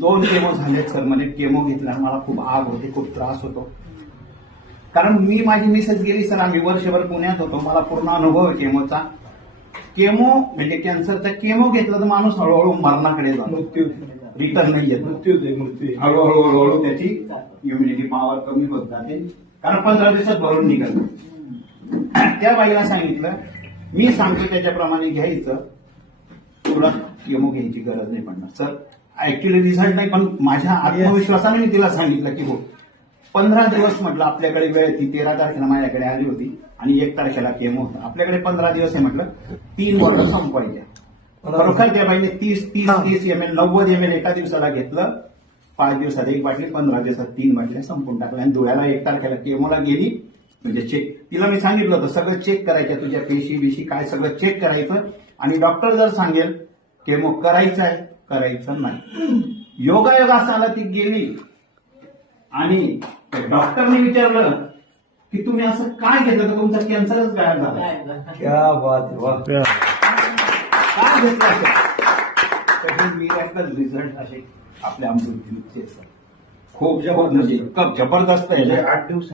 2 chemo झालेत sir. म्हणजे chemo घेतल्यावर मला खूप आग होते, खूप त्रास होतो. कारण मी माझी मिसेस गेली सर, आम्ही वर्षभर पुण्यात होतो. मला पूर्ण अनुभव आहे केमोचा. केमो म्हणजे कॅन्सरचा केमो घेतला तर माणूस हळूहळू मरणाकडे जातो, मृत्यू रिटर्न नाही येत. मृत्यू हळूहळू त्याची इम्युनिटी पॉवर कमी होत जाते, कारण 15 दिवसात भरून निघत. त्या बाईला सांगितलं, मी सांगतो त्याच्याप्रमाणे घ्यायचं, तुला केमो घ्यायची गरज नाही पडणार. सर ऍक्च्युअली रिझल्ट नाही, पण माझ्या आत्मविश्वासाने मी तिला सांगितलं की हो 15 दिवस म्हटलं आपल्याकडे वेळ. ती 13 तारखेला माझ्याकडे आली होती आणि 1 तारखेला केमो होता. आपल्याकडे 15 दिवस आहे म्हटलं, 3 बॉटल संपवायच्या. खरोखर त्या बाईने 30 ml 90 ml एका दिवसाला घेतलं. 5 दिवसात 1 बाटली, 15 दिवसात 3 बाटल्या संपून टाकल्या. आणि धुळ्याला 1 तारखेला केमोला गेली. म्हणजे चेक तिला मी सांगितलं होतं, सगळं चेक करायचं, तुझ्या पेशी बिशी काय सगळं चेक करायचं. आणि डॉक्टर जर सांगेल केमो करायचं आहे, करायचं नाही. योगायोग असा आला, ती गेली आणि डॉक्टरने विचारलं की तुम्ही असं काय घेतलं, तर तुमचा कॅन्सरच गायब झाला. क्या बात है, वाह. काय घेतलं असं मिरॅकल रिझल्ट असे आपल्या अमृत खूप म्हणजे जबरदस्त आहे. 8 दिवस